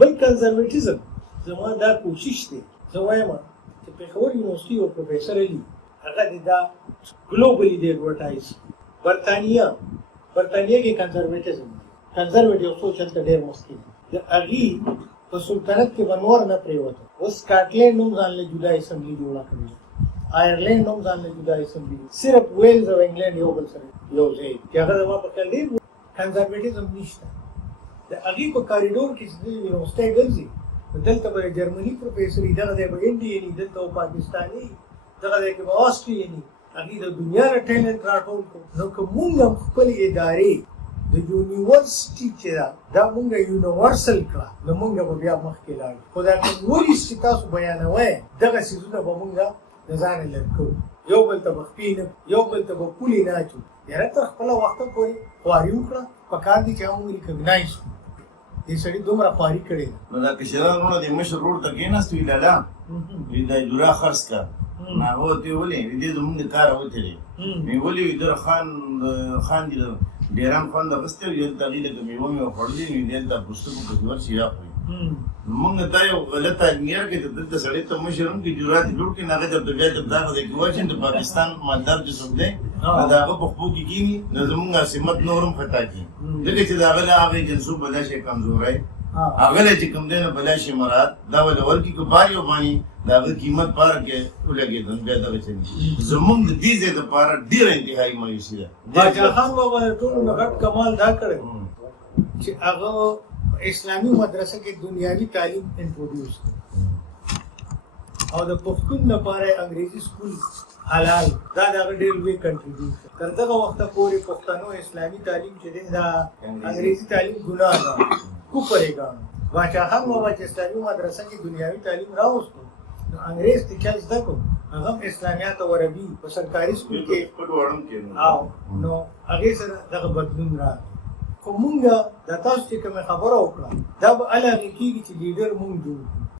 بل کنزرویټیزم زما دا کوشش دی زه وایم چې پېښور یونیورسټي یو پروفیسر علي هغه د دا ګلوبلي دی ایډورټایز برطانیه کې کنزرویټیزم کنزرویټیو سوچ هلته ډېر مخکې د هغې په سلطنت کې به نور نه پرېوته اوس سکاټلینډ هم ځان له جدا اسمبلي جوړه کړې آیرلینډ هم ځان له جدا اسمبلي صرف ویلز او انګلینډ یو بل سره یو ځای چې هغه زما په خیال ډېر کنزرویټیزم نشته د هغې په کاریډور کې چې یونیورسټۍ ګرځي دلته به جرمني پروفیسر وي دغه ځای به انډین وي دلته به پاکستاني دغه ځای کې به آسټریین وي هغې د دنیا نه ټیلنټ راټول کړو نو که مونږ هم خپلې ادارې د یونیورسټي چې ده دا مونږ یونیورسل کړه نو مونږ به بیا مخکې لاړو خو دا کمونیسټ چې تاسو بیانوئ دغه څیزونه به مونږ د ځانه لرې کوو یو بل ته به خپې نه یو بل ته به پولې نه اچو یاره تر خپله وخته پورې خواري وکړه په کار دي چې هغه مونږ ریکګنایز کړو دې سړي دومره خواري کړې ده نو دا کشران وروڼه د مشر روډ ته کېناست وي لالا وي دا جوړه خرڅ کړه هغه ورته یې ولې دې زمونږ د کاره وتلې مې ولې وي در خان دي ډېران خوند اخیستی وي دلته هغې لکه میوه مې وخوړلې وي دلته پوستکو پسې ورشي یا خوري مونږ دا یو غلطه انګیر کې دلته سړی ته مشر هم کې جرات جوړ کړي نه هغه درته بیا درته هغه ځای کې واچي د پاکستان مالدار چې څوک دی د هغه په خپو کې کښېني نو زمونږ سمت نور هم خطا کړي ځکه چې د هغه له هغې جنسو بلا شی کمزوری هغه له چې کوم دی نو بلا شي مراد دا به د ورکي که بار یو باندې د هغه قیمت پاره کې ولګېدل بیا دغه چلي زمونږ د دې ځای دپاره ډېره انتهایي مایوسي ده باچا خان بابا د ټولو نه غټ کمال دا کړی چې هغه اسلامي مدرسه کې دنیاوي تعلیم انټروډیوس کړ او د پښتون لپاره انګریزي سکول حلال دا د هغه ډېر لوی کنټریبیوټ تر دغه وخته پورې پښتنو اسلامي تعلیم چې دی دا انګریزي تعلیم ګناه ده کوپرېږه باچا خان بابا چې اسلامي مدرسه کې دنیاوي تعلیم راوستو نو انګریز ته چل زده کړو هغه هم اسلامیات او عربي په سرکاري سکول کې نو هغې سره دغه بدلون راغی خو مونږ دا تاسو چې کومه خبره وکړه دا به هله هغې کېږي چې لیډر مونږ جوړ